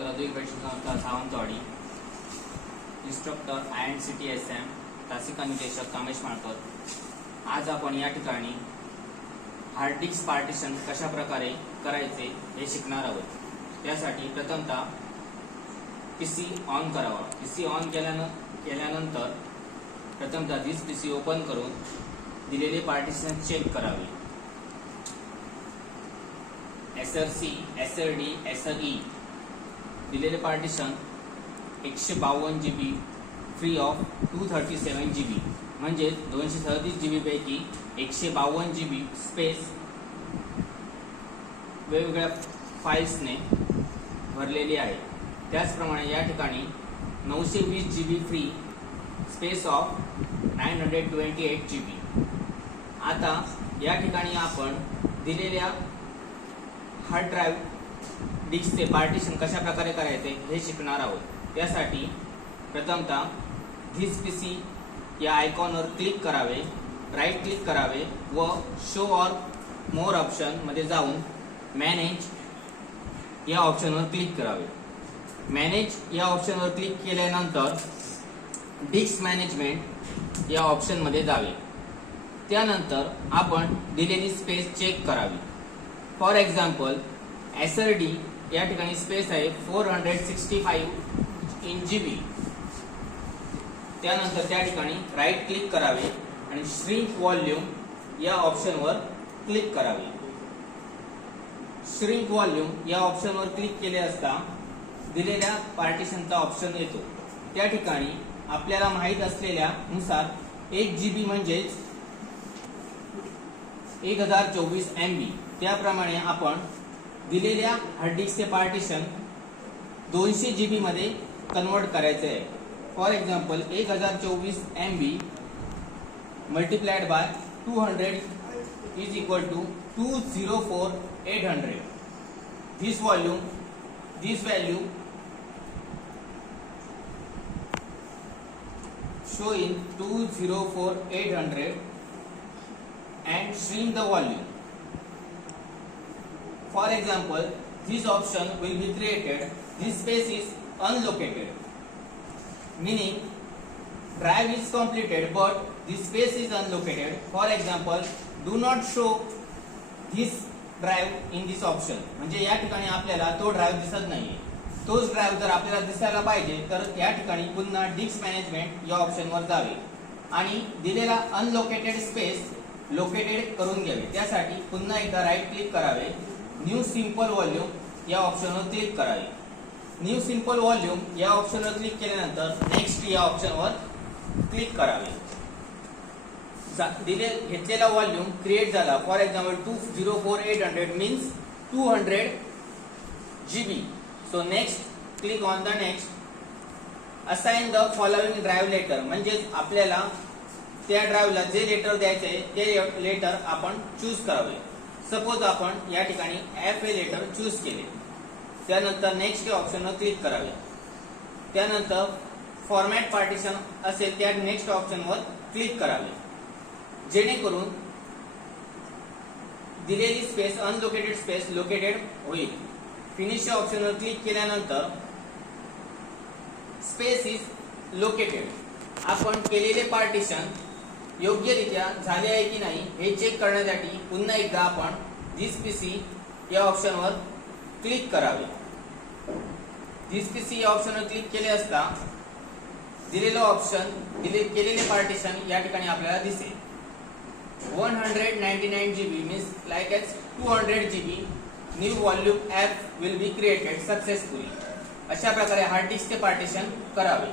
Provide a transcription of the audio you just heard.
Doctor अद्वैत संस्था Sawantwadi, instructor INCTSM, तासिका निदेशक कामेश माळकर। आज आपण या ठिकाणी हार्ड डिस्क पार्टिशन कशा प्रकारे करायचे हे शिकणार आहोत। त्यासाठी प्रथमतः पीसी ऑन करावा। पीसी ऑन केल्यानंतर प्रथमतः दिस पीसी ओपन करून दिलेले पार्टिशन चेक करावे। SRC, SRD, SRE दिलेले partition 152 GB free of 237 GB म्हणजे 237 GB पैकी 152 GB स्पेस वेगवेगळ्या फाइल्सने भरलेली आहे। त्याचप्रमाणे या ठिकाणी 920 GB free space of 928 GB। आता या ठिकाणी आपण दिलेल्या हार्ड ड्राइव्ह डिस्कचे पार्टिशन कशा प्रकारे करायचे हे शिकणार आहोत। त्यासाठी प्रथमतः धिस पीसी या आयकॉनवर क्लिक करावे, राईट क्लिक करावे व शो ऑर मोर ऑप्शन मध्ये जाऊन मॅनेज या ऑप्शनवर क्लिक करावे। मॅनेज या ऑप्शनवर क्लिक केल्यानंतर डिस्क मॅनेजमेंट या ऑप्शन मध्ये जावे। त्यानंतर आपण दिलेली स्पेस चेक करावी। फॉर एक्झाम्पल SRD या ठिकाणी स्पेस आहे 465 GB। त्यानंतर त्या ठिकाणी राईट क्लिक करावे आणि श्रिंक व्हॉल्यूम या ऑप्शनवर क्लिक करावे। श्रिंक व्हॉल्यूम या ऑप्शनवर क्लिक केले असता दिलेल्या पार्टिशनचा ऑप्शन येतो। त्या ठिकाणी आपल्याला माहित असलेल्या नुसार 1 GB म्हणजेच 1024 MB। त्याप्रमाणे आपण दिलेल्या हार्ड डिस्कचे पार्टिशन 200 GB मध्ये कन्वर्ट करायचे आहे। For example 1024 MB multiplied by 200 is equal to 204800। This value show in 204800 and shrink the volume. For example, this option will be created. This space is unlocated, meaning drive is completed but this space is unlocated. For example, do not show this drive in this option. म्हणजे या ठिकाणी आपल्याला तो drive दिसत नाहीये। तोच drive जर आपल्याला दिसायला पाहिजे तर या ठिकाणी पुन्हा डिस्क मॅनेजमेंट या ऑप्शनवर जावे आणि दिलेला अनलोकेटेड स्पेस लोकेटेड करून घ्यावे। त्यासाठी पुन्हा एकदा राईट क्लिक करावे, न्यू सिंपल व्हॉल्यूम या ऑप्शनवर क्लिक करावे। न्यू सिंपल व्हॉल्यूम या ऑप्शनवर क्लिक केल्यानंतर नेक्स्ट या ऑप्शनवर क्लिक करावे। घेतलेला व्हॉल्यूम क्रिएट झाला। For example 204800 means 200 GB। So next, click on the next. Assign the following drive letter. म्हणजे आपल्याला त्या ड्राइव्हला जे लेटर द्यायचे आहे ते लेटर आपण चूज करावे। सपोज आपण या ठिकाणी FA लेटर चूज केले। त्यानंतर नेक्स्ट या ऑप्शनवर क्लिक करावे। त्यानंतर फॉर्मॅट पार्टिशन असेल त्या नेक्स्ट ऑप्शनवर क्लिक करावे, जेणेकरून दिलेली स्पेस अनलोकेटेड स्पेस लोकेटेड होईल। फिनिश या ऑप्शनवर क्लिक केल्यानंतर स्पेस इज लोकेटेड। आपण केलेले पार्टिशन योग्यरित्या झाले आहे की नाही हे चेक करण्यासाठी पुन्हा एकदा आपण दिस पीसी या ऑप्शनवर क्लिक करावे। दिस पीसी या ऑप्शनवर क्लिक केले असता दिलेलं ऑप्शन केलेले पार्टिशन या ठिकाणी आपल्याला दिसेल। 199 GB means like as 200 GB new volume F will be created successfully। अशा प्रकारे हार्ड डिस्कचे पार्टिशन करावे।